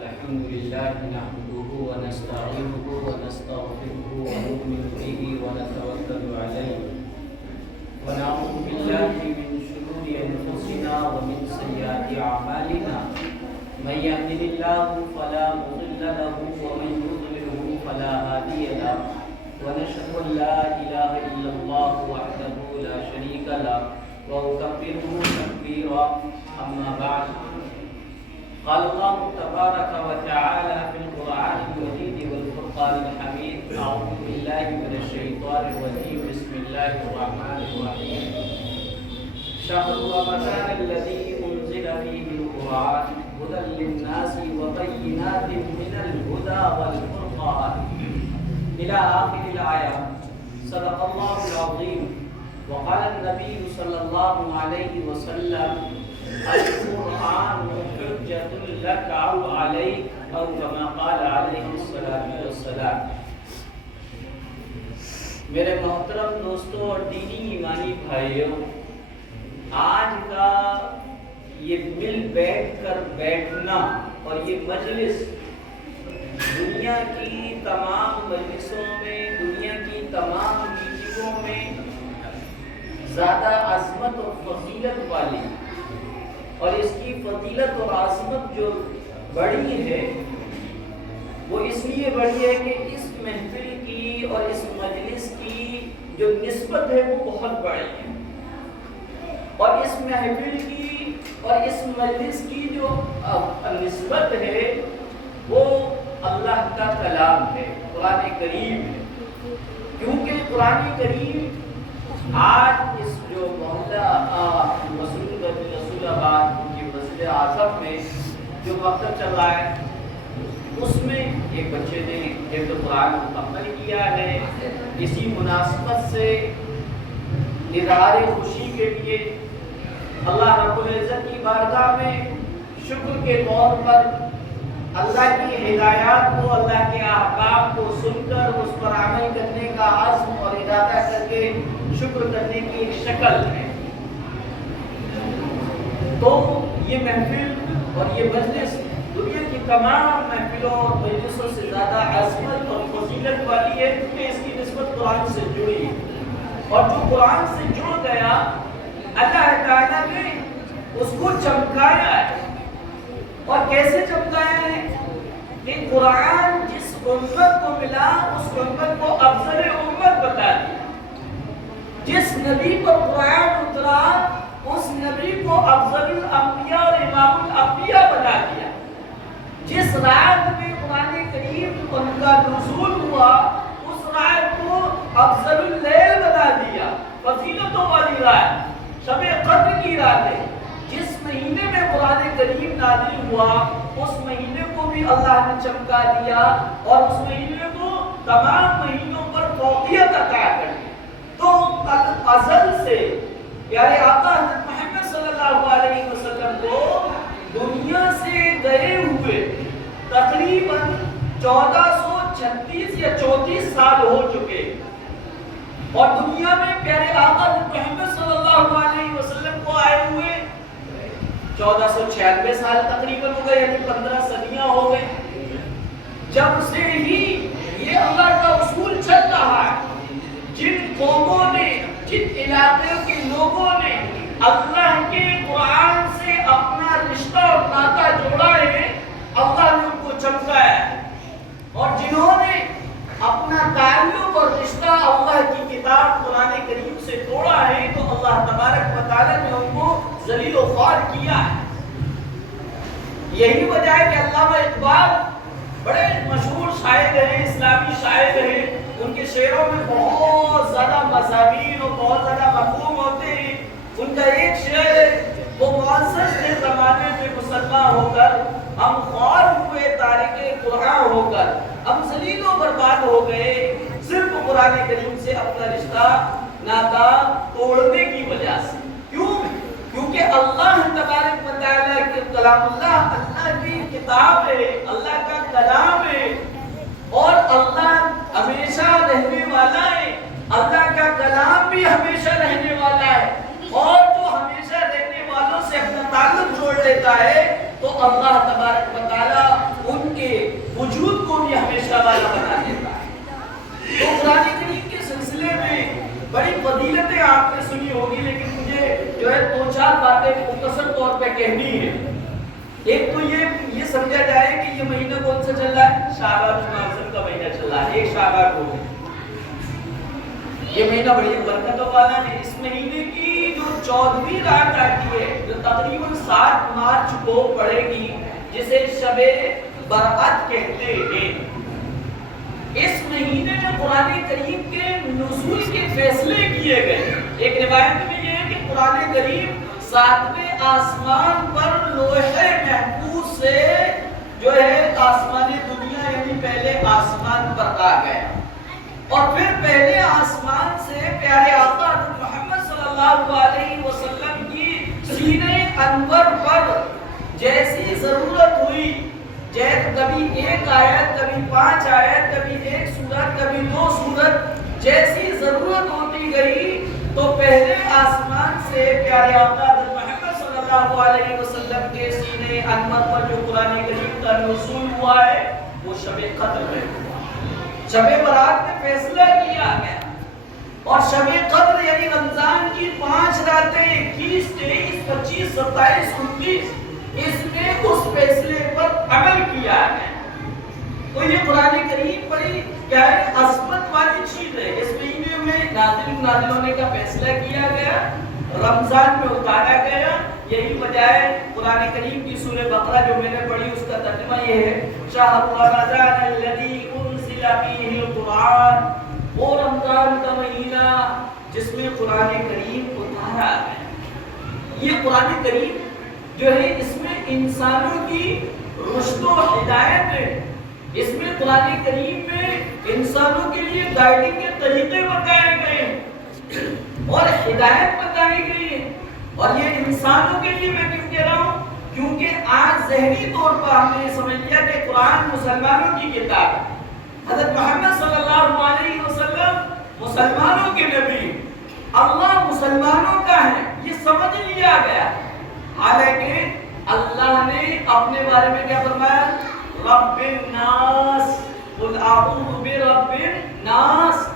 الحمد لله نحمده ونستعينه ونستغفره ونؤمن به ونتوكل عليه ونعوذ بالله من شرور أنفسنا ومن سيئات أعمالنا من يهده الله فلا مضل له ومن يضلله فلا هادي له ونشهد أن لا إله إلا الله وحده لا شريك له وأكبره تكبيرا أما بعد قال الله تبارك وتعالى في القرآن المجيد والفرقان الحميد أعوذ بالله من الشيطان الرجيم بسم الله الرحمن الرحيم شهر رمضان الذي أنزل فيه القرآن هدى للناس وبينات من الهدى والفرقان إلى آخر الآية صدق الله العظيم وقال النبي صلى الله عليه وسلم القرآن حجة لك أو عليك أو كما قال عليه الصلاة والسلام. میرے محترم دوستوں اور دینی ایمانی بھائیوں، آج کا یہ مل بیٹھ کر بیٹھنا اور یہ مجلس دنیا کی تمام مجلسوں میں، دنیا کی تمام میٹنگوں میں زیادہ عظمت اور فضیلت والی، اور اس کی فضیلت اور عظمت جو بڑی ہے وہ اس لیے بڑی ہے کہ اس محفل کی اور اس مجلس کی جو نسبت ہے وہ بہت بڑی ہے، اور اس محفل کی اور اس مجلس کی جو نسبت ہے وہ اللہ کا کلام ہے، قرآن کریم ہے. کیونکہ قرآن کریم آج اس جو محلہ رسول آباد کی مسجد اعظم میں جو مکتب چل رہا ہے، اس میں ایک بچے نے حفظ قرآن مکمل کیا ہے. اسی مناسبت سے اظہار خوشی کے لیے اللہ رب العزت کی بارگاہ میں شکر کے طور پر اللہ کی ہدایات کو، اللہ کے احکام کو سن کر اس پر عمل کرنے کا عزم اور ارادہ کر کے شکر کرنے کی ایک شکل ہے. تو یہ محفل اور یہ مجلس دنیا کی تمام محفلوں اور مجلسوں سے زیادہ عظمت اور فضیلت والی ہے، کیونکہ اس کی نسبت قرآن سے جڑی ہے. اور جو قرآن سے جڑ گیا اللہ تعالیٰ نے اس کو چمکایا ہے. اور کیسے چمکایا ہے کہ قرآن جس امت کو ملا اس امت کو افضل امت بتا دیا. جس نبی پر قرآن اترا اس نبی کو افضل الانبیاء اور امام الانبیاء بنا دیا. جس رات میں قرآن کریم ان کا نزول ہوا اس رات کو افضل اللیل بنا دیا، فضیلتوں والی رات، شب قدر کی رات ہے. جس مہینے میں قرآن کریم نازل ہوا اس مہینے کو بھی اللہ نے چمکا دیا اور اس مہینے کو تمام مہینوں پر فوقیت عطا کر دی. تو ازل سے پیارے آقا حضرت محمد صلی اللہ علیہ وسلم کو دنیا سے گئے ہوئے تقریباً 1436 یا 34 سال ہو چکے، اور دنیا میں پیارے آقا حضرت محمد صلی اللہ علیہ وسلم کو آئے ہوئے 1496 سال تقریباً ہو گئے، یعنی 15 صدیاں ہو گئے. جب سے ہی یہ اللہ کا اصول چل رہا ہے، جن قوموں نے، جن علاقے کے لوگوں نے اللہ کے قرآن سے اپنا رشتہ اور ناطہ جوڑا ہے اللہ نے ان کو چمکایا ہے. اور جنہوں نے اپنا تعلق اور رشتہ اللہ کی کتاب قرآن کریم سے توڑا ہے تو اللہ تبارک و تعالی نے ان کو ذلیل و خوار کیا ہے. یہی وجہ ہے کہ علامہ اقبال بڑے مشہور شاعر ہیں، اسلامی شاعر ہیں. ان کے شعروں میں بہت زیادہ مضامین اور بہت زیادہ مفہوم ہوتے ہیں. ان کا ایک شعر ہے، وہ معزز کے زمانے میں مسلمان ہو کر ہم خوار ہوئے تارک قرآن ہو کر ہم ذلیل و برباد ہو گئے صرف قرآن کریم سے اپنا رشتہ ناطہ توڑنے کی وجہ سے. کیوں؟ کیونکہ اللہ تبارک و تعالیٰ کے کلام اللہ کی کتاب ہے، اللہ کا کلام ہے، اور اللہ ہمیشہ رہنے والا ہے. اللہ کا کلام بھی ہمیشہ رہنے والا ہے، اور جو ہمیشہ رہنے والوں سے اپنا تعلق جوڑ لیتا ہے تو اللہ تبارک و تعالیٰ ان یہ مہینہ کون سا چل رہا ہے؟ شعبان المعظم کا مہینہ چل رہا ہے، ایک شعبان ہو گیا۔ یہ مہینہ بڑی برکتوں والا ہے۔ اس مہینے کی جو 14ویں رات آتی ہے، جو تقریباً 7 مارچ کو پڑے گی، جسے شب برأت کہتے ہیں، اس مہینے میں قرآن کریم کے نزول کے فیصلے کیے گئے۔ ایک روایت میں یہ ہے کہ قرآن کریم 7ویں آسمان پر لوح محفوظ سے جو ہے آسمان دنیا یعنی پہلے آسمان پر آ گیا، اور پھر پہلے آسمان سے پیارے آقا محمد صلی اللہ علیہ وسلم کی سینہ انور پر جیسی ضرورت ہوئی، کبھی ایک آیت، کبھی 5 آیت، کبھی 1 سورت، کبھی 2 سورت، جیسی ضرورت ہوتی گئی تو پہلے آسمان سے پیارے آقا محمد صلی اللہ علیہ وسلم کے سینہ انور پر جو قرآن کریم کا نزول ہوا ہے وہ شب قدر میں ہوا۔ شب برات میں فیصلہ کیا گیا، اور شب قدر یعنی رمضان کی 5 راتیں 21، 23، 25، 27، 29، اس میں اس فیصلے پر عمل کیا ہے۔ تو یہ قرآن کریم بڑی کیا ہے عظمت والی چیز ہے۔ اس مہینے میں نازل ہونے کا فیصلہ کیا گیا، رمضان میں اتارا گیا۔ یہی وجہ ہے قرآن کریم کی سورہ بقرہ جو میں نے پڑھی اس کا ترجمہ یہ ہے، شہر رمضان الذی انزل فیہ القرآن، وہ رمضان کا مہینہ جس میں قرآن کریم اتارا ہے۔ یہ قرآن کریم جو ہے اس میں انسانوں کی رشد و ہدایت ہے، اس میں قرآن کریم میں انسانوں کے لیے گائیڈنگ کے طریقے بتائے گئے ہیں اور ہدایت بتائی گئی ہے۔ اور یہ انسانوں کے لیے میں کیوں کہہ رہا ہوں؟ کیونکہ آج ذہنی طور پر ہم نے سمجھ لیا کہ قرآن مسلمانوں کی کتاب ہے، حضرت محمد صلی اللہ علیہ وسلم مسلمانوں کے نبی، اللہ مسلمانوں کا ہے، یہ سمجھ لیا گیا۔ حالانکہ اللہ نے اپنے بارے میں کیا فرمایا؟ رب الناس، قل اعوذ برب الناس۔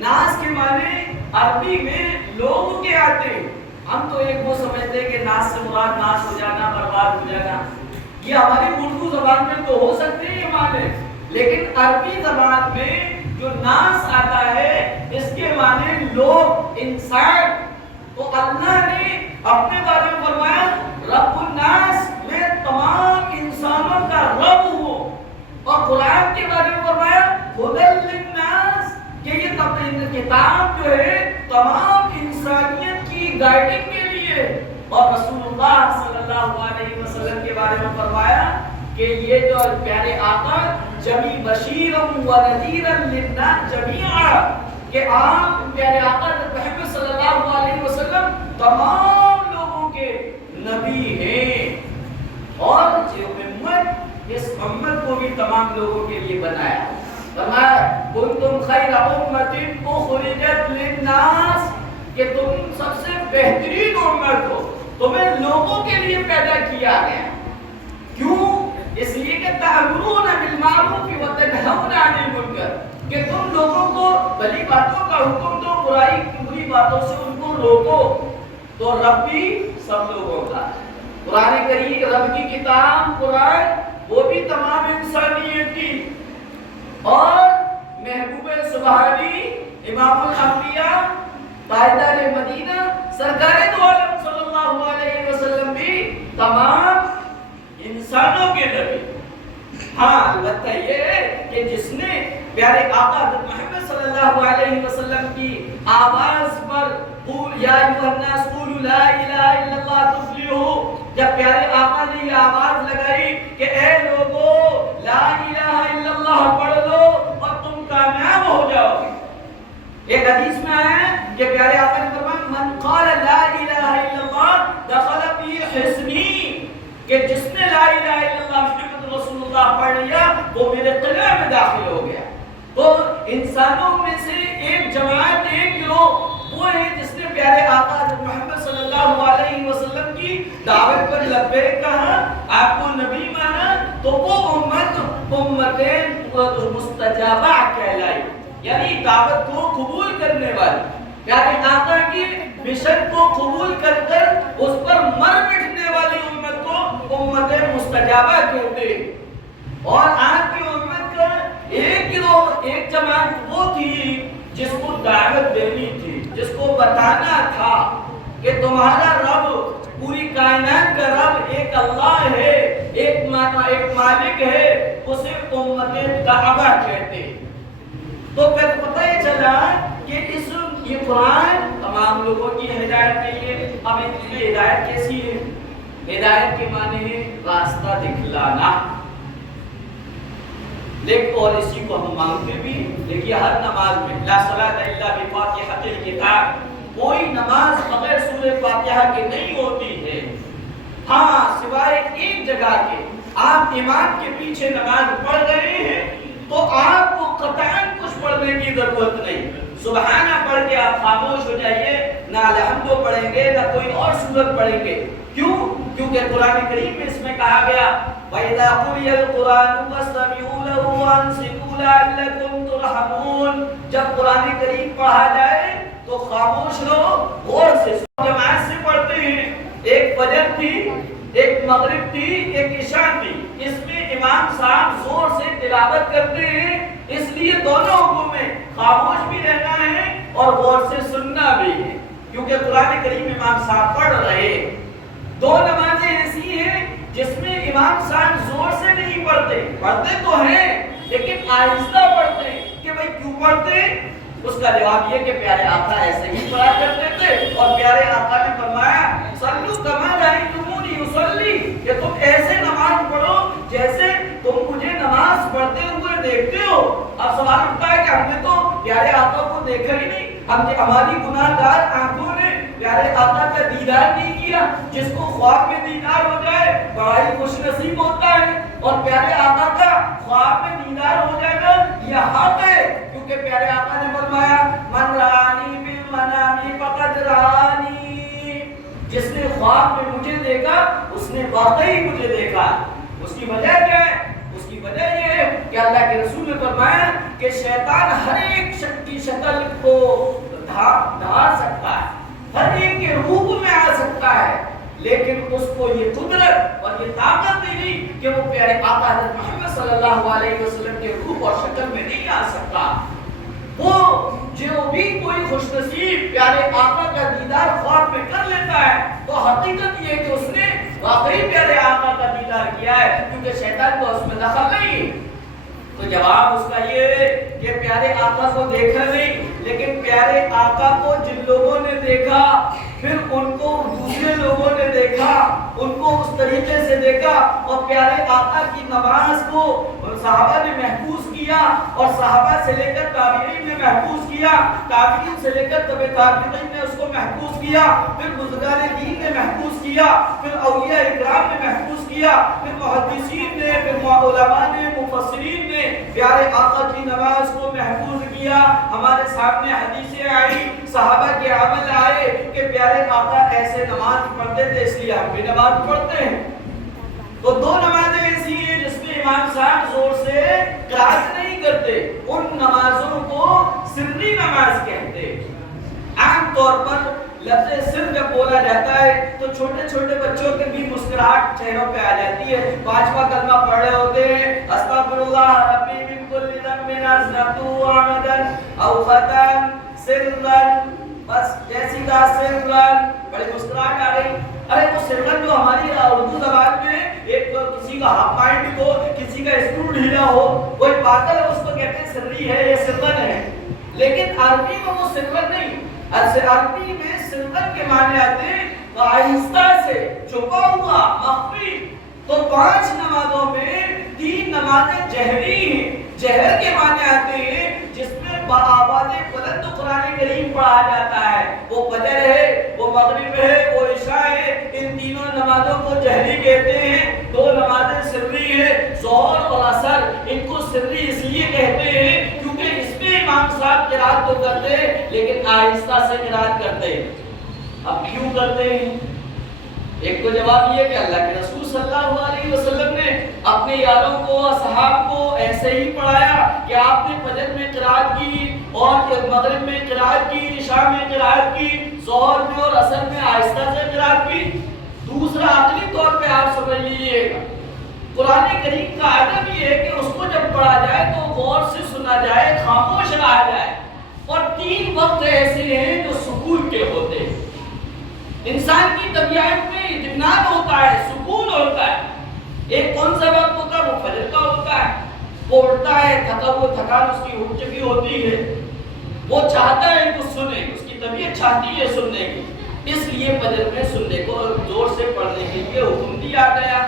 ناس کے معنی عربی میں لوگوں کے آتے ہیں۔ ہم تو ایک وہ سمجھتے ہیں کہ ناس سے مراد ناس ہو جانا، برباد ہو جانا، یہ ہماری اردو زبان میں تو ہو سکتے ہیں یہ معنی، لیکن عربی زبان میں جو ناس آتا ہے اس کے معنی لوگ، انسان۔ تو اللہ نے اپنے بارے میں فرمایا رب الناس، میں تمام انسانوں کا رب ہوں، اور قرآن کے بارے میں فرمایا ہدی للناس، کہ یہ کتاب جو ہے تمام انسانیت کی گائیڈنگ کے لیے۔ اور رسول اللہ صلی اللہ علیہ وسلم کے بارے میں فرمایا کہ یہ جو پیارے آقا جمی بشیرا و نذیرا للناس جمیعا، کہ آپ پیارے آقا محمد صلی اللہ علیہ وسلم تمام لوگوں کے نبی ہیں، اور جو امت، اس امت کو بھی تمام لوگوں کے لیے بنایا۔ فرمایا کنتم خیر امت اخرجت للناس، کہ تم سب سے بہترین امت ہو، تمہیں لوگوں کے لیے پیدا کیا گیا۔ کیوں؟ اس لیے کہ تأمرون بالمعروف وتنہون عن المنکر، کہ تم لوگوں کو بھلی باتوں کا حکم دو، بری باتوں سے ان کو روکو۔ تو رب بھی سب لوگوں کا، قرآن کریم رب کی کتاب قرآن وہ بھی تمام انسانیت کی، اور محبوب سبحانی امام الانبیاء تاجدار مدینہ سرکار دو عالم صلی اللہ علیہ وسلم بھی تمام انسانوں کے نبی۔ ہاں البتہ یہ ہے کہ جس نے پیارے آقا محمد صلی اللہ علیہ وسلم کی آواز پر یا ایھا الناس قولوا لا الہ الا اللہ تفلحوا، جب پیارے آقا نے یہ آواز لگائی کہ اے لوگو لا الہ الا اللہ پڑھ لو اور تم کامیاب ہو جاؤ گے۔ ایک حدیث میں آیا ہے کہ پیارے آقا نے فرمایا من قال لا الہ الا اللہ دخل فی حصنی، کہ جس نے لا الہ الا اللہ محمد رسول اللہ پڑھ لیا وہ میرے قلعہ میں داخل ہو گیا۔ تو انسانوں میں سے ایک جماعت، ایک گروہ وہ ہے جس نے پیارے آقا محمد صلی اللہ علیہ وسلم کی دعوت پر لبیک کہا، آپ کو نبی مانا، تو وہ امت مستجابہ کہلائی، یعنی دعوت کو قبول کرنے والی، پیارے آقا کی مشن کو قبول کر کر اس پر مر مٹنے والی امت کو امت مستجابہ کہتے ہیں۔ اور آپ کی امت کا ایک گروہ، ایک جماعت وہ تھی جس کو دعوت دینی تھی، جس کو بتانا تھا کہ تمہارا رب، پوری کائنات کا رب ایک اللہ ہے، ایک مالک ہے، اسے امت دعویٰ کہتے ہیں۔ تو پھر پتہ یہ چلا کہ یہ قرآن تمام لوگوں کی ہدایت نہیں ہے۔ اب اس میں ہدایت کیسی ہے؟ ہدایت کے معنی ہے راستہ دکھلانا۔ لیکن اور اسی کو ہم مانگتے بھی، دیکھیے ہر نماز میں لا صلاۃ الا بفاتحۃ الکتاب، کوئی نماز بغیر سورہ فاتحہ کے نہیں ہوتی ہے۔ ہاں سوائے ایک جگہ کے، آپ امام کے پیچھے نماز پڑھ رہے ہیں تو آپ کو قطعاً کچھ پڑھنے کی ضرورت نہیں، سبحانہ پڑھ کے آپ خاموش ہو جائیے، نہ الحمد پڑھیں گے نہ کوئی اور سورت پڑھیں گے۔ کیوں؟ کیونکہ قرآن کریم میں اس میں کہا گیا وَإِذَا قُرِئَ الْقُرْآنُ فَاسْتَمِعُوا لَهُ وَأَنصِتُوا لَعَلَّكُمْ تُرْحَمُونَ، جب قرآن کریم پڑھا جائے تو خاموش رہو، غور سے سنو۔ جماعت سے پڑھتے ہیں، ایک فجر تھی، ایک مغرب تھی، ایک عشاء تھی، اس میں امام صاحب زور سے تلاوت کرتے ہیں، اس لیے دونوں حکم میں خاموش بھی رہنا ہے اور غور سے سننا بھی ہے، کیونکہ قرآن کریم امام صاحب پڑھ رہے۔ دو نمازیں ایسی ہیں جس میں امام صاحب زور سے نہیں پڑھتے، پڑھتے تو ہیں لیکن آہستہ پڑھتے ہیں۔ کہ بھئی کیوں پڑھتے؟ اس کا جواب یہ کہ پیارے آقا ایسے ہی پڑھا کرتے تھے، اور پیارے آقا نے فرمایا صلو کما رأیتمونی اصلی، کہ تم ایسے نماز پڑھو جیسے تم مجھے نماز پڑھتے ہوئے دیکھتے ہو۔ اب سوال اٹھتا ہے کہ ہم نے تو پیارے آقا کو دیکھا ہی نہیں، ہماری گناہ گار آنکھوں نے پیارے آقا کا دیدار نہیں کیا۔ جس کو خواب میں دیدار ہو جائے بڑا ہی خوش نصیب ہوتا ہے، اور پیارے آقا کا خواب میں دیدار ہو جائے گا یہ حق ہے، کیونکہ پیارے آقا نے فرمایا من رآنی بالمنام فقد رآنی، جس نے خواب میں مجھے دیکھا اس نے واقعی مجھے دیکھا۔ اس کی وجہ کیا ہے؟ اس کی وجہ یہ ہے کہ اللہ کے رسول نے فرمایا کہ شیطان ہر ایک شخص کی شکل کو دھار سکتا ہے، ہر ایک کے روپ میں آ سکتا ہے، لیکن اس کو یہ قدرت اور یہ طاقت نہیں کہ وہ پیارے آقا حضرت محمد صلی اللہ علیہ وسلم کے روپ اور شکل میں نہیں آ سکتا۔ وہ جو بھی کوئی خوش نصیب پیارے آقا کا دیدار خواب میں کر لیتا ہے تو حقیقت یہ کہ اس نے واقعی پیارے آقا کا دیدار کیا ہے، کیونکہ شیطان کو اس میں دخل نہیں۔ تو جواب اس کا یہ ہے کہ پیارے آقا کو دیکھا نہیں، لیکن پیارے آقا کو جن لوگوں نے دیکھا پھر ان کو دوسرے لوگوں نے دیکھا، ان کو اس طریقے سے دیکھا، اور پیارے آقا کی نماز کو صحابہ نے محفوظ کیا، اور صحابہ سے لے کر تابعین نے محفوظ کیا، تابعین سے لے کر تبع تابعین نے اس کو محفوظ کیا، پھر بزرگان دین نے محفوظ کیا، پھر اولیاء اکرام نے محفوظ کیا، پھر محدثین نے، پھر علماء نے، مفسرین نے پیارے آقا کی نماز کو محفوظ کیا۔ ہمارے سامنے حدیثیں آئی، صحابہ کے عمل آئے کہ پیارے آقا ایسے نماز پڑھتے تھے، اس لیے ہم بھی نماز پڑھتے ہیں۔ تو دو نمازیں ایسی ہیں جس میں امام صاحب زور سے قرات نہیں کرتے، ان نمازوں کو سری نماز کہتے ہیں۔ عام طور پر لفظ سر جب بولا جاتا ہے تو چھوٹے چھوٹے بچوں کے بھی مسکراہٹ چہروں پہ آ جاتی ہے، پانچواں کلمہ پڑھ رہے ہوتے ہیں استغفر اللہ ربی من کل ذنب اذنبت عمدا او خطا سرا، بس جیسی کا سرا بڑی مسکراہٹ آ گئی۔ ارے وہ سرن جو ہماری اردو زبان میں ایک کسی کا ہاف مائنڈ ہو، کسی کا اسکرو ڈھیلا ہو، کوئی پاگل ہے اس کو کہتے ہیں سری ہے، یہ سرن ہے، لیکن عربی میں وہ سرن نہیں۔ عربی میں سرن کے معنی آتے ہیں آہستہ سے، چھپا ہوا، مخفی۔ تو 5 نمازوں میں 3 نمازیں جہری ہیں، جہر کے معنی آتے ہیں جس میں بآواز بلند قرآن کریم پڑھا جاتا ہے، وہ فجر ہے، وہ مغرب ہے، وہ عشاء ہے، ان تینوں نمازوں کو جہری کہتے ہیں۔ 2 نمازیں سری ہیں، ظہر اور عصر، ان کو سری اس لیے کہتے ہیں کیونکہ اس میں امام صاحب قرات تو کرتے ہیں لیکن آہستہ سے قرات کرتے ہیں۔ اب کیوں کرتے ہیں؟ ایک تو جواب یہ کہ اللہ کے رسول صلی اللہ علیہ وسلم نے اپنے یاروں کو، اصحاب کو ایسے ہی پڑھایا کہ آپ نے فجر میں قرات کی اور مغرب میں قرات کی، عشاء میں قرات کی، ظہر میں اور عصر میں آہستہ سے قرات کی۔ دوسرا عقلی طور پہ آپ سمجھ لیجیے گا، قرآن کریم کا ادب یہ ہے کہ اس کو جب پڑھا جائے تو غور سے سنا جائے، خاموش رہا جائے. اور 3 وقت ایسے ہیں جو سکون کے ہوتے ہیں. انسان کی طبیعت میں اطمینان ہوتا ہے، سکون ہوتا ہے. ایک کون سا وقت ہوتا ہے؟ وہ فجر کا ہوتا ہے. وہ اٹھتا ہے، تھکان اس کی اٹھ چکی ہوتی ہے، وہ چاہتا ہے کہ سنے، اس کی طبیعت چاہتی ہے سننے کی، اس لیے فجر میں سننے کو زور سے پڑھنے کے لیے حکم دیا گیا.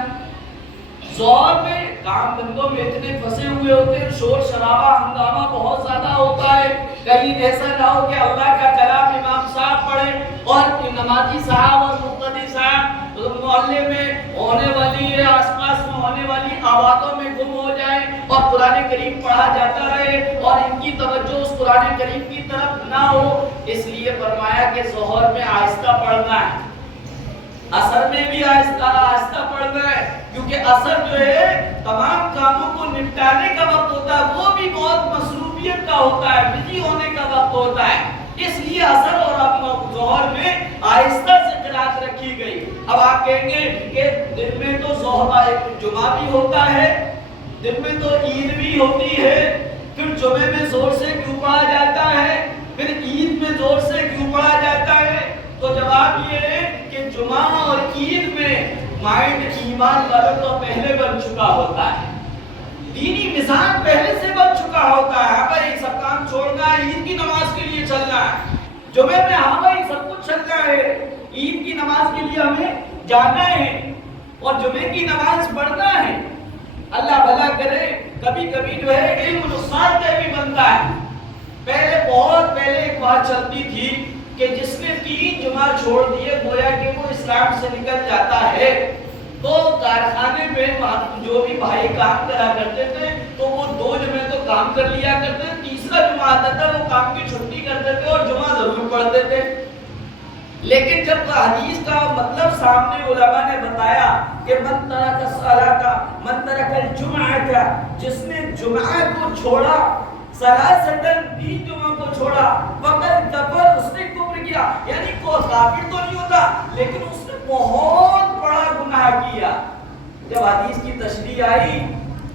ظہر میں کام دھندوں میں اتنے پھنسے ہوئے ہوتے ہیں، شور شرابہ ہنگامہ بہت زیادہ ہوتا ہے. کہیں ایسا نہ ہو کہ اللہ کا کلام امام صاحب پڑھے اور نمازی صاحب اور مقتدی صاحب محلے میں ہونے والی ہے، آس پاس میں ہونے والی آوازوں میں گم ہو جائے اور قرآن کریم پڑھا جاتا رہے اور ان کی توجہ اس قرآن کریم کی طرف نہ ہو. اس لیے فرمایا کہ ظہر میں آہستہ پڑھنا ہے، عصر میں بھی آہستہ آہستہ پڑھنا ہے، کیونکہ عصر جو ہے تمام کاموں کو نپٹانے کا وقت ہوتا ہے، وہ بھی بہت مصروفیت کا ہوتا ہے، بزی ہونے کا وقت ہوتا ہے. اس لیے عصر اور ظہر میں آہستہ سے قرات رکھی گئی. اب آپ کہیں گے کہ دن میں تو ظہر جمعہ بھی ہوتا ہے، دن میں تو عید بھی ہوتی ہے، پھر جمعے میں زور سے کیوں پڑھا جاتا ہے، پھر عید میں زور سے کیوں پڑھا جاتا ہے؟ تو جواب یہ ہے کہ جمعہ اور عید میں مائنڈ ایمان والوں کا پہلے بن چکا ہوتا ہے، دینی مزاج پہلے سے بن چکا ہوتا ہے. بھائی سب کام چھوڑنا ہے، عید کی نماز کے لیے چلنا ہے. جمعے میں ہاں بھائی سب کچھ چلنا ہے، عید کی نماز کے لیے ہمیں جانا ہے اور جمعے کی نماز پڑھنا ہے. اللہ بھلا کرے، کبھی کبھی جو ہے علم نصاب کا بھی بنتا ہے. پہلے بہت پہلے ایک بات چلتی تھی کہ جس نے 3 جمعہ چھوڑ دیے گویا کہ وہ اسلام سے نکل جاتا ہے. تو کارخانے میں جو بھی بھائی کام کرا کرتے تھے تو وہ 2 جمعے تو کام کر لیا کرتے تھے، تیسرا جمعہ آتا تھا وہ کام کی چھٹی کرتے تھے اور جمعہ ضرور پڑھتے تھے. لیکن جب حدیث کا مطلب سامنے علماء نے بتایا کہ من ترک الصلاۃ من ترک الجمعہ، جس نے جمعہ کو چھوڑا، سلاستن 3 جمعہ کو چھوڑا، فقط کفر، اس نے کفر کیا. یعنی کوئی کافر تو نہیں ہوتا لیکن اس نے بہت بڑا گناہ کیا. جب حدیث کی تشریح آئی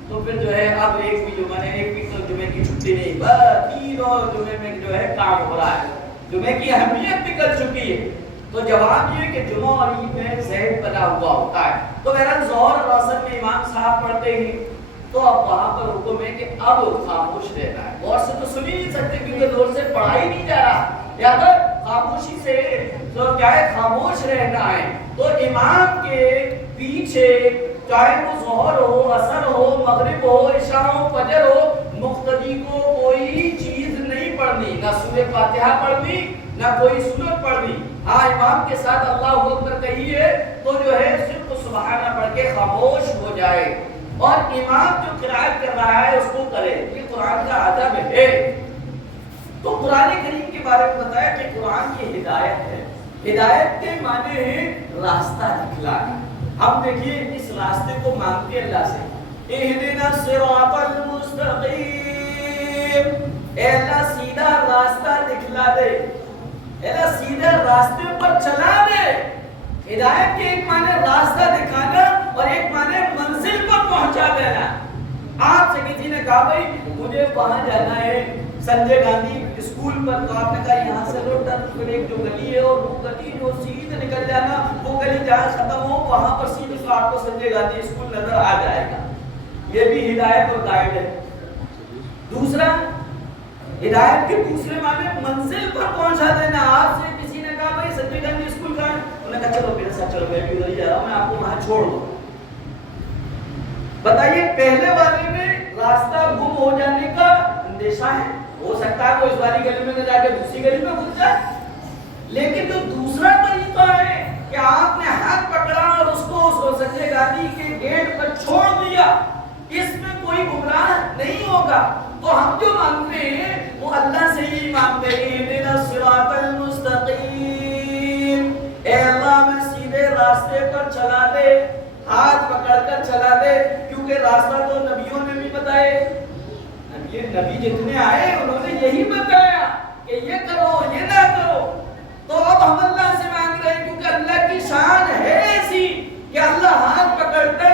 تو پھر جو ہے اب ایک بھی جمعے کی چھٹی نہیں، بس 3 اور جمعے میں جو ہے کام ہو رہا ہے، جمعے کی اہمیت نکل چکی ہے. تو جواب یہ کہ جمعہ اور عید میں ذہن بنا ہوا ہوتا ہے. تو بہرحال ظہر اور عصر میں امام صاحب پڑھتے ہیں تو اب وہاں پر حکم ہے کہ اب خاموش رہنا ہے. غور سے تو سن ہی نہیں سکتے کیونکہ زور سے پڑھا ہی نہیں جا رہا، یا تو خاموشی سے تو کیا ہے خاموش رہنا ہے. تو امام کے پیچھے چاہے وہ ظہر ہو، عصر ہو، مغرب ہو، عشاء ہو، فجر ہو، مقتدی کو کوئی چیز نہیں پڑھنی، نہ سورہ فاتحہ پڑھنی، نہ کوئی سورت پڑھنی. ہاں امام کے ساتھ اللہ اکبر کہیے تو جو ہے صرف سبحانہ پڑھ کے خاموش ہو جائے اور امام جو قرات کر رہا ہے اس کو کرے. یہ قرآن کا ادب ہے. تو قرآن کریم کے بارے میں بتایا کہ قرآن کی ہدایت ہے. ہدایت کے معنی ہے راستہ دکھلانا. ہم دیکھیے اس راستے کو مانگتے اللہ سے، اہدنا الصراط المستقیم، اے اللہ سیدھا راستہ دکھلا دے، اے اللہ سیدھا راستے پر چلا دے. ہدایت کے ایک معنی راستہ دکھانا اور ایک معنی منزل پر پہنچا دینا. آپ سے کسی نے کہا بھائی مجھے وہاں جانا ہے سنجے گاندھی اسکول پر، تو آپ نے کہا یہاں سے لوٹ پھر ایک جو گلی ہے اور وہ گلی جو سیدھے نکل جانا، وہ گلی جہاں ختم ہو وہاں پر سیدھے تو آپ کو سنجے گاندھی اسکول نظر آ جائے گا. یہ بھی ہدایت اور گائیڈ ہے. دوسرا ہدایت کے دوسرے معنی منزل پر پہنچا دینا. آپ سے کسی نے کہا بھائی سنجے گاندھی اسکول کا ہے، انہوں نے کہا چلو میرے ساتھ چلو، میں بھی ادھر ہی جا رہا ہوں، میں آپ کو وہاں چھوڑ دوں. بتائیے پہلے والے میں راستہ گم ہو جانے کا اندیشہ ہے، ہو سکتا ہے وہ اس والی گلی میں نہ جا کے دوسری گلی میں گھس جائے. لیکن جو دوسرا طریقہ ہے کہ آپ نے ہاتھ پکڑا اور اس کو سنجے گاندھی کے گیٹ پر چھوڑ دیا، اس میں کوئی گمراہ نہیں ہوگا. تو ہم جو مانگتے ہیں وہ اللہ سے ہی مانگتے ہیں، اہدنا الصراط المستقیم، اے اللہ میں سیدھے راستے پر چلا دے، ہاتھ پکڑ کر چلا دے. کیونکہ راستہ تو نبیوں نے بھی بتائے، نبی جتنے آئے انہوں نے یہی بتایا کہ یہ کرو یہ نہ کرو. تو اب ہم اللہ سے مانگ رہے ہیں کیونکہ اللہ کی شان ہے ایسی کہ اللہ ہاتھ پکڑ کر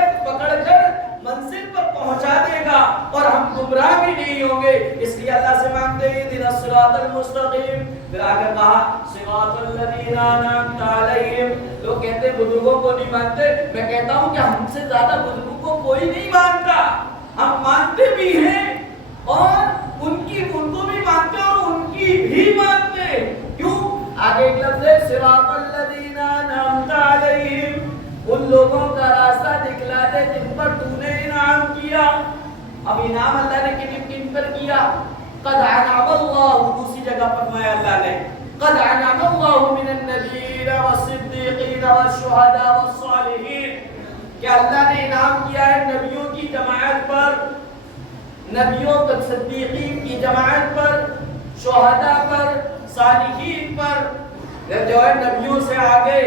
پھر آگے کہا صراط الذین انعمت علیہم. لوگ کہتے ہیں بزرگوں کو نہیں مانتے. میں کہتا ہوں کہ ہم سے زیادہ بزرگوں کو کوئی نہیں مانتا. ہم مانتے بھی ہیں اور ان کو بھی مانتے اور ان کی بھی مانتے. کیوں؟ آگے ایک لفظ ہے صراط الذین انعمت علیہم. ان لوگوں کا راستہ دکھلا دے جن پر تو نے انعام کیا. اب انعام اللہ نے کن پر کیا؟ قد انعم اللہ. دوسری جگہ فرمایا اللہ نے قد انعم اللہ من النبیین والصدیقین والشہداء والصالحین. کہ اللہ نے انعام کیا ہے نبیوں کی جماعت پر, نبیوں پر, صدیقین کی جماعت پر, شہداء پر, صالحین پر. جو ہے نبیوں سے آگے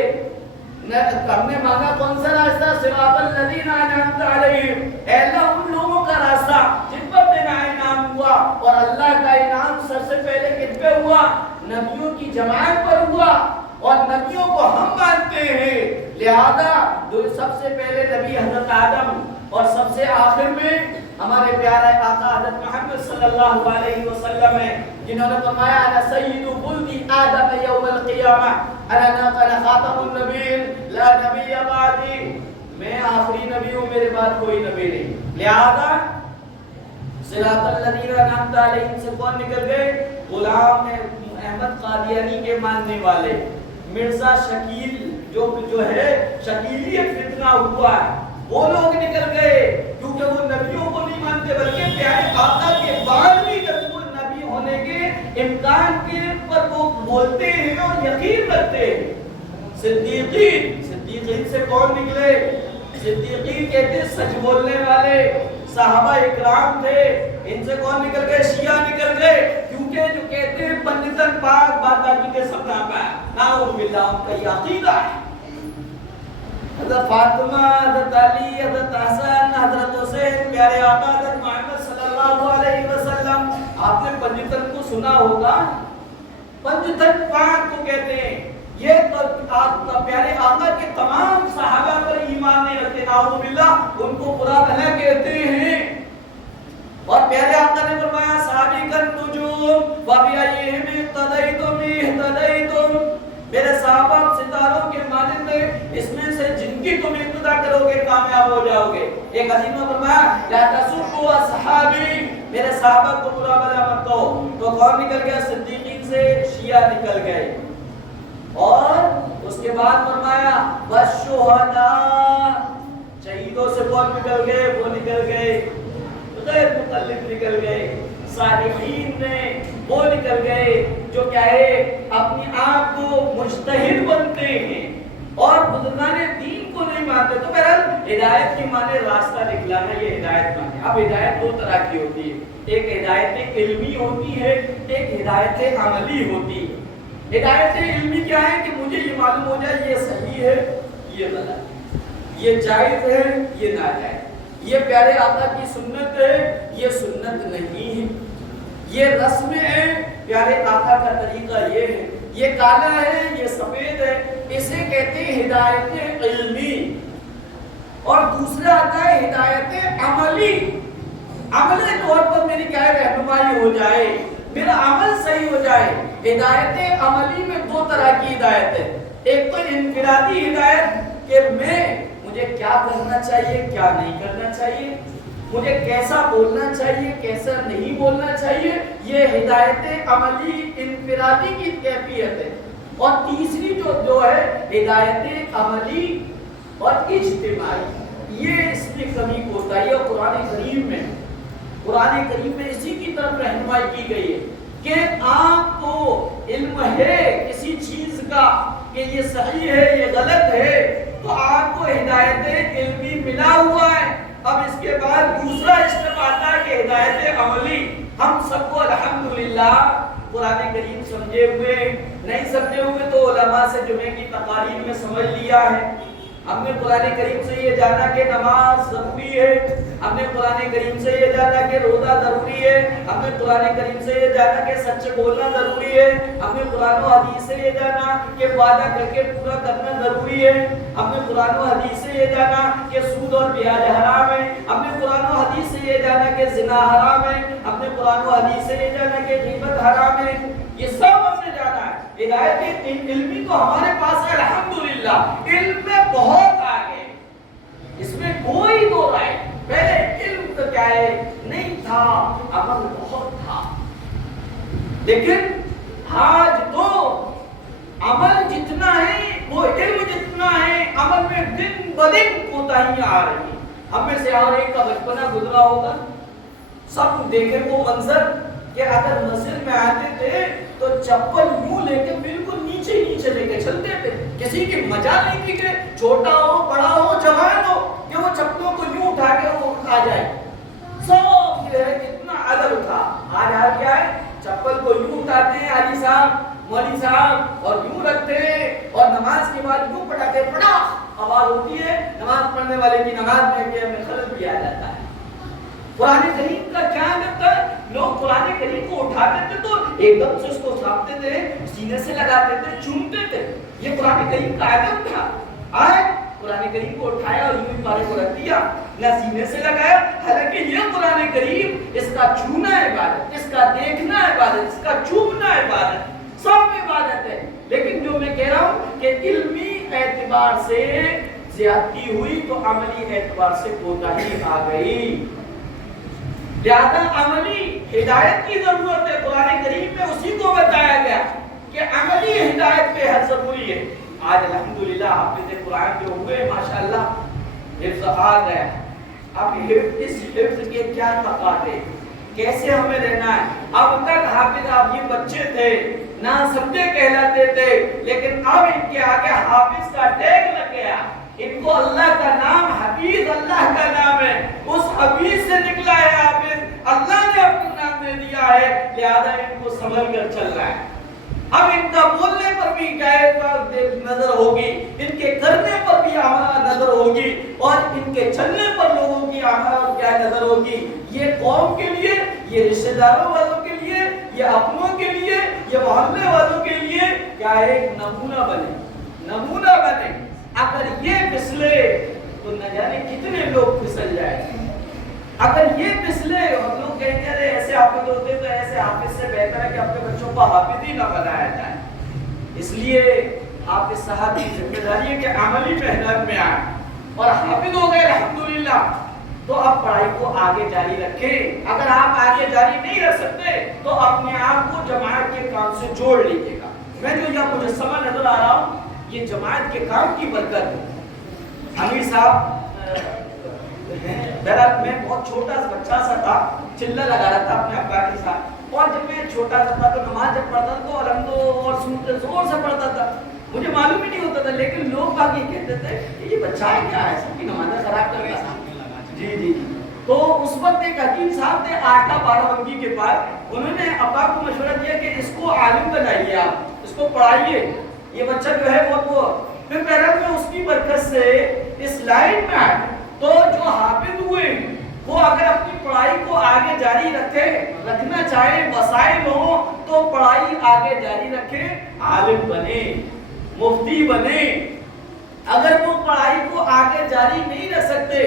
ہم نے مانگا کون سا راستہ؟ صراط الذین انعمت علیہم. اے اللہ ان لوگوں کا راستہ جن پر تیرا انعام ہوا. اور اللہ کا انعام سب سے پہلے کن پہ ہوا؟ نبیوں کی جماعت پر ہوا. اور نبیوں کو ہم مانتے ہیں, لہذا سب سے پہلے نبی حضرت آدم اور سب سے آخر میں ہمارے پیارے آقا حضرت محمد صلی اللہ علیہ وسلم ہیں, جنہوں نے فرمایا انا سید ولد آدم یوم القیامہ انا خاتم النبیین لا نبی بعدی. میں آخری نبی ہوں, میرے بعد کوئی نبی نہیں. لہذا صراط الذین انعمت علیہم سے کون نکل گئے؟ غلام احمد قادیانی کے ماننے والے, مرزا شکیل جو ہے شکیلیت فتنہ ہوا ہے, وہ لوگ نکل گئے. کیونکہ وہ نبیوں کو نہیں مانتے بلکہ پیارے آقا کے بعد بھی جب وہ نبی ہونے کے امکان کے پر وہ بولتے ہیں اور یقین رکھتے ہیں. صدیقین سے کون نکلے؟ صدیقین کہتے ہیں سچ بولنے والے صحابہ اکرام تھے. ان سے کون نکل گئے؟ شیعہ نکل گئے. کیونکہ جو کہتے ہیں پنجتن پاک بات دادی کے سب نام ہے, نعوذ باللہ, ان کا یہ عقیدہ ہے. حضرت فاطمہ, حضرت علی, حضرت حسن, حضرت حسین, پیارے آقا حضرت محمد صلی اللہ علیہ وسلم. آپ نے پنجتن کو سنا ہوگا, پنجتن پاک کو کہتے ہیں. یہ تو پیارے آقا کے تمام صحابہ پر ایمان نہیں رکھتے, نعوذ باللہ, ان کو برا بھلا کہتے ہیں. اور پیارے آقا نے فرمایا سابق النجوم وبأيهم اقتديتم اهتديتم. میرے صحابہ ستاروں کے مانند ہیں, اس میں سے جن کی تم اقتدا کرو گے کامیاب ہو جاؤ گے. ایک حدیث میں فرمایا لا تسبوا اصحابی, میرے صحابہ کو برا بھلا مت کہو. تو کون نکل گیا؟ صدیقین سے شیعہ نکل گئے. اور اس کے بعد فرمایا والشہداء, شہیدوں سے کون نکل گئے؟ وہ نکل گئے. غیر مقلد نکل گئے. صالحین نے وہ نکل گئے جو کیا ہے اپنی آپ کو مجتہد بنتے ہیں اور بزرگان دین کو نہیں مانتے. تو بہرحال ہدایت کی معنی راستہ دکھلانا, یہ ہدایت معنی. اب ہدایت دو طرح کی ہوتی ہے, ایک ہدایت علمی ہوتی ہے, ایک ہدایت عملی ہوتی ہے. ہدایت علمی کیا ہے کہ مجھے یہ معلوم ہو جائے یہ صحیح ہے, یہ غلط, یہ جائز ہے, یہ ناجائز, یہ پیارے آقا کی سنت ہے, یہ سنت نہیں ہے, یہ رسم ہے, پیارے آقا کا طریقہ یہ ہے, یہ کالا ہے, یہ سفید ہے. اسے کہتے ہیں ہدایت علمی. اور دوسرا آتا ہے ہدایت عملی. عملی طور پر میری کیا رہنمائی ہو جائے, میرا عمل صحیح ہو جائے. ہدایت عملی میں دو طرح کی ہدایت ہے. ایک تو انفرادی ہدایت کہ مجھے کیا کرنا چاہیے, کیا نہیں کرنا چاہیے, مجھے کیسا بولنا چاہیے, کیسا نہیں بولنا چاہیے, یہ ہدایت عملی انفرادی کی کیفیت ہے. اور تیسری جو ہے ہدایت عملی اور اجتماعی, یہ اس میں کمی ہوتا ہے. یہ قرآن کریم میں اسی کی طرف رہنمائی کی گئی ہے کہ آپ کو علم ہے کسی چیز کا کہ یہ صحیح ہے, یہ غلط ہے, تو آپ کو ہدایت علمی ملا ہوا ہے. اب اس کے بعد دوسرا اسٹیپ آتا ہے کہ ہدایت عملی. ہم سب کو الحمدللہ قرآن کریم سمجھے ہوئے, نہیں سمجھے ہوئے تو علماء سے جمعے کی تقاریر میں سمجھ لیا ہے. ہم نے قرآن کریم سے یہ جانا کہ نماز ضروری ہے, ہم نے قرآن کریم سے یہ جانا کہ روزہ ضروری ہے, ہم نے قرآن کریم سے یہ جانا کہ سچ بولنا ضروری ہے, ہم نے قرآن و حدیث سے یہ جانا کہ وعدہ کر کے پورا کرنا ضروری ہے, ہم نے قرآن و حدیث سے یہ جانا کہ سود اور بیاج حرام ہے, ہم نے قرآن و حدیث سے یہ جانا کہ زنا حرام ہے, ہم نے قرآن و حدیث سے یہ جانا کہ غیبت حرام ہے. یہ سب ہم نے جانا ہے. ہدایت علمی تو ہمارے پاس ہے الحمدللہ. علم میں بہت آگے, اس میں کوئی دو رائے. پہلے علم تو کیا ہے نہیں تھا, عمل بہت تھا. لیکن آج تو عمل جتنا ہے وہ علم جتنا ہے, عمل میں دن بدن کوتاہیاں آ رہی ہیں. ہم میں سے اور ایک کا بچپنا گزرا ہوگا, سب دیکھے وہ منظر کہ اگر مسجد میں آتے تھے تو چپل یوں لے کے بالکل نیچے نیچے لے کے چلتے تھے. کسی کی مجال نہیں تھی کہ چھوٹا ہو بڑا ہو جوان ہو کہ وہ چپلوں کو یوں اٹھا کے وہ آ جائے. سب یہ ہے اتنا عدل تھا. آج حال کیا ہے, چپل کو یوں اٹھاتے ہیں حاجی صاحب مولوی صاحب اور یوں رکھتے ہیں, اور نماز کے بعد یوں پڑھاتے پڑا آواز ہوتی ہے, نماز پڑھنے والے کی نماز میں کہ ہمیں خلل بھی آ جاتا ہے. قرآن کریم کا کیا کرتا ہے, لوگ قرآن کریم کو اٹھاتے تھے تو ایک دم سے اس کو چھاپتے تھے, سینے سے لگاتے تھے, چومتے تھے. یہ قرآن کریم کا ادب تھا. آج قرآن کریم کو اٹھایا اور یوں پارے کو رکھ دیا, نہ سینے سے لگایا. حالانکہ یہ قرآن کریم, اس کا چھونا عبادت, اس کا دیکھنا عبادت, اس کا چومنا عبادت, سب عبادت ہے. لیکن جو میں کہہ رہا ہوں کہ علمی اعتبار سے زیادتی ہوئی تو عملی اعتبار سے کوتاہی آ گئی. لہذا عملی ہدایت کی ضرورت ہے. قرآن کریم میں اسی کو بتایا گیا کہ عملی ہدایت پہ ہر ضروری ہے. آج الحمدللہ حافظ قرآن جو ہوئے ماشاءاللہ حفظ آ گیا. اب اس حفظ کے کیا تقاضے, کیسے ہمیں رہنا ہے. اب تک حافظ آپ یہ بچے تھے, نہ سمجھے کہلاتے تھے, لیکن اب ان کے آگے حافظ کا ٹیگ لگ گیا. ان کو اللہ کا نام حفیظ اللہ کا نام ہے, اس حفیظ سے نکلا ہے حافظ, اللہ نے اپنا نام دے دیا ہے. لہذا ان کو سنبھل کر چلنا ہے. اب ان کا بولنے پر بھی نظر ہوگی, ان کے کرنے پر بھی ہمارا نظر ہوگی, اور ان کے چلنے پر لوگوں کی ہمارا کیا نظر ہوگی. یہ قوم کے لیے, یہ رشتہ داروں والوں کے لیے, یہ اپنوں کے لیے, یہ محلے والوں کے لیے کیا ایک نمونہ بنے, نمونہ بنے. اگر یہ پھسلے تو نہ جانے کتنے لوگ پھسل جائیں. اگر یہ پھسلے اور لوگ کہیں گے ارے ایسے حافظ ہوتے تو ایسے حافظ سے بہتر ہے کہ اپنے بچوں کو حافظ ہی نہ بنایا جائے. اس لیے حافظ صاحب کی ذمہ داری ہے کہ عملی محنت میں آئے, اور حافظ ہو گئے الحمدللہ تو اب پڑھائی کو آگے جاری رکھیں. اگر آپ آگے جاری نہیں رکھ سکتے تو اپنے آپ کو جماعت کے کام سے جوڑ لیجیے گا. میں جو یہ مجسمہ نظر آ رہا ہوں یہ جماعت کے کام کی برکت ہے. امیر صاحب بہرحال میں بہت چھوٹا سا بچہ سا تھا, چلہ لگا رہا تھا اپنے ابا کے ساتھ, اور جب میں چھوٹا سا تھا تو نماز جب پڑھتا تھا تو الحمدو اور سنتے زور سے پڑھتا تھا. مجھے معلوم ہی نہیں ہوتا تھا, لیکن لوگ باقی کہتے تھے کہ یہ بچہ ہے کیا ہے, سب کی نمازیں خراب کرتا تھا. جی. تو اس وقت ایک حکیم صاحب تھے آٹا بارہ بنگی کے پاس, انہوں نے ابا کو مشورہ دیا کہ اس کو عالم بنائیے, آپ اس کو پڑھائیے, یہ بچہ جو ہے وہ. پھر بہرحال میں اس کی برکت سے اس لائن میں آئے. تو جو حافظ ہوئے وہ اگر اپنی پڑھائی کو آگے جاری رکھنا چاہے, وسائل ہوں تو پڑھائی آگے جاری رکھے, عالم بنے, مفتی بنے. اگر وہ پڑھائی کو آگے جاری نہیں رکھ سکتے,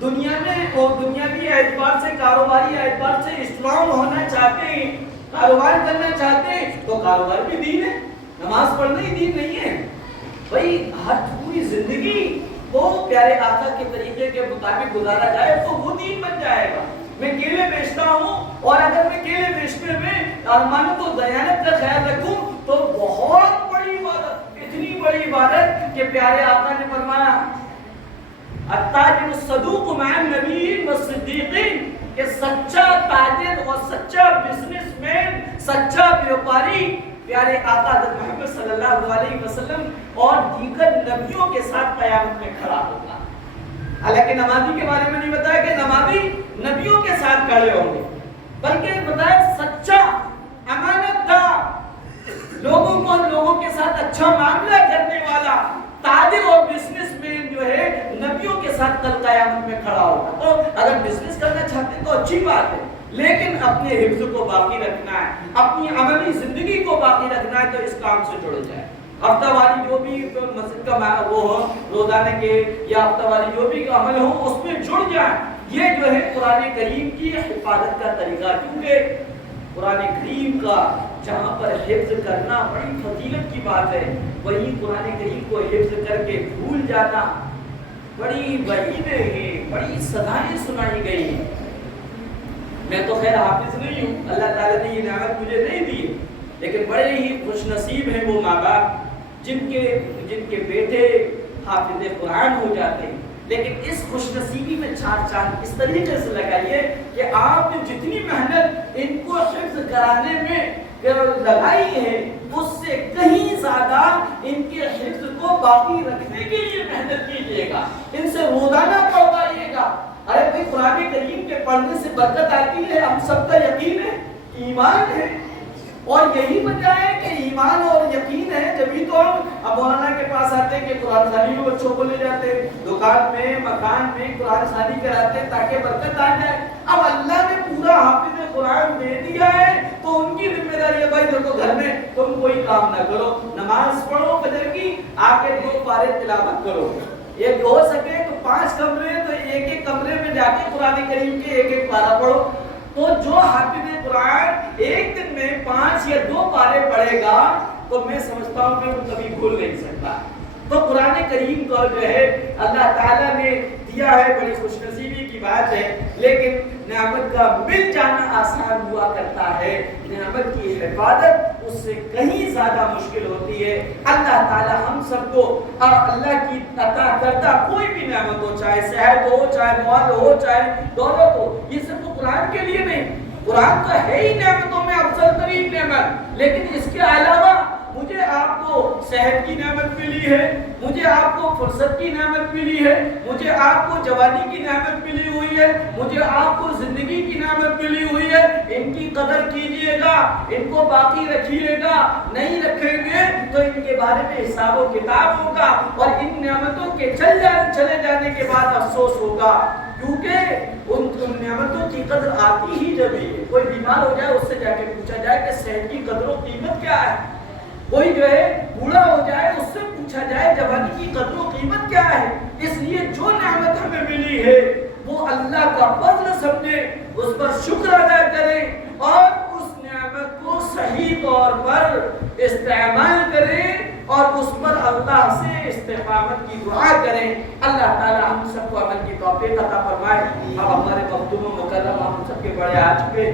دنیا میں اور دنیاوی اعتبار سے, کاروباری اعتبار سے اسٹرانگ ہونا چاہتے ہیں, کاروبار کرنا چاہتے ہیں, تو کاروبار بھی دین ہے, نماز پڑھنا ہی دین نہیں ہے بھائی. ہر پوری زندگی وہ پیارے آقا کے طریقے کے مطابق گزارا جائے تو وہ دین بن جائے گا. میں کیلے بیچتا ہوں, اور اگر میں کیلے بیچنے میں مانو تو دیانت کا خیال رکھوں تو بہت بڑی عبادت, اتنی بڑی عبادت کہ پیارے آقا نے فرمایا التاجر الصدوق مع النبیین والصدیقین, کہ سچا تاجر اور سچا بزنس مین, سچا بیوپاری پیارے آقا حضرت محمد صلی اللہ علیہ وسلم اور دیگر نبیوں کے ساتھ قیامت میں کھڑا ہوگا. حالانکہ نمازی کے بارے میں نہیں بتایا کہ نمازی نبیوں کے ساتھ کھڑے ہوں گے, بلکہ بتایا سچا امانت دار, لوگوں کے ساتھ اچھا معاملہ کرنے والا تاجر اور بزنس مین جو ہے نبیوں کے ساتھ کل قیامت میں کھڑا ہوگا. تو اگر بزنس کرنا چاہتے ہیں تو اچھی بات ہے, لیکن اپنے حفظ کو باقی رکھنا ہے, اپنی عملی زندگی کو باقی رکھنا ہے, تو اس کام سے جڑ جائے. ہفتہ واری جو بھی مسجد کا وہ ہو, روزانے کے یا ہفتہ واری جو بھی عمل ہو اس میں جڑ جائیں. یہ جو ہے قرآن کریم کی حفاظت کا طریقہ, کیونکہ قرآن کریم کا جہاں پر حفظ کرنا بڑی فضیلت کی بات ہے، وہیں قرآن کریم کو حفظ کر کے بھول جانا بڑی وعیدیں ہیں، بڑی سزائیں سنائی گئی ہیں۔ میں تو خیر حافظ نہیں ہوں، اللہ تعالیٰ نے یہ نعمت مجھے نہیں دی، لیکن بڑے ہی خوش نصیب ہیں وہ ماں باپ جن کے بیٹے حافظ قرآن ہو جاتے ہیں۔ لیکن اس خوش نصیبی میں چار چاند اس طریقے سے لگائیے کہ آپ نے جتنی محنت ان کو حفظ کرانے میں لگائی ہے، اس سے کہیں زیادہ ان کے حفظ کو باقی رکھنے کے لیے محنت کیجیے گا، ان سے روزانہ پڑھوائیے گا۔ ارے بھائی قرآن کریم کے پڑھنے سے برکت آتی ہے، ہم سب کا یقین ہے، ایمان ہے، اور یہی وجہ ہے کہ ایمان اور یقین ہے جبھی تو ہم مولانا کے پاس آتے ہیں کہ قرآن خوانی میں بچوں کو لے جاتے ہیں، دکان میں مکان میں قرآن خوانی کراتے ہیں تاکہ برکت آ جائے۔ اب اللہ نے پورا حافظ قرآن دے دیا ہے تو ان کی ذمہ داری ہے بھائی دیکھو گھر میں تم کوئی کام نہ کرو، نماز پڑھو فجر کی، آ کے 2 پارے تلاوت کرو، ایک ہو سکے تو 5 کمرے تو ایک کمرے میں جا کے قرآن کریم کے ایک پارہ پڑھو۔ تو جو حافظ قرآن ایک دن میں 5 یا 2 پارے پڑھے گا تو میں سمجھتا ہوں کہ وہ کبھی بھول نہیں سکتا۔ تو قرآن کریم کو جو ہے اللہ تعالیٰ نے دیا ہے، بڑی خوش نصیبی کی بات ہے، لیکن نعمت کا مل جانا آسان ہوا کرتا ہے، نعمت کی حفاظت اس سے کہیں زیادہ مشکل ہوتی ہے۔ اللہ تعالیٰ ہم سب کو اللہ کی عطا کردہ کوئی بھی نعمت ہو، چاہے صحت ہو، چاہے مال ہو، چاہے دولت ہو، یہ صرف قرآن کے لیے نہیں، قرآن تو ہے ہی نعمتوں میں افضل ترین نعمت، لیکن اس کے علاوہ مجھے آپ کو صحت کی نعمت ملی ہے، مجھے آپ کو فرصت کی نعمت ملی ہے، مجھے آپ کو جوانی کی نعمت ملی ہوئی ہے، مجھے آپ کو زندگی کی نعمت ملی ہوئی ہے، ان کی قدر کیجئے گا، ان کو باقی رکھیے گا، نہیں رکھیں گے تو ان کے بارے میں حساب و کتاب ہوگا اور ان نعمتوں کے چلے جانے کے بعد افسوس ہوگا، کیونکہ ان نعمتوں کی قدر آتی ہی جب ہے۔ کوئی بیمار ہو جائے اس سے جا کے پوچھا جائے کہ صحت کی قدر و قیمت کیا ہے، کوئی جو ہے بوڑھا ہو جائے اس سے پوچھا جائے جوانی کی قدر و قیمت کیا ہے۔ اس لیے جو نعمت ہمیں ملی ہے وہ اللہ کا فضل سمجھے، اس پر شکر ادا کریں اور اس نعمت کو صحیح طور پر استعمال کریں اور اس پر اللہ سے استقامت کی دعا کریں۔ اللہ تعالی ہم سب کو عمل کی توفیق عطا فرمائے۔ اب ہمارے مخدوم و مکرم ہم سب کے بڑے آ چکے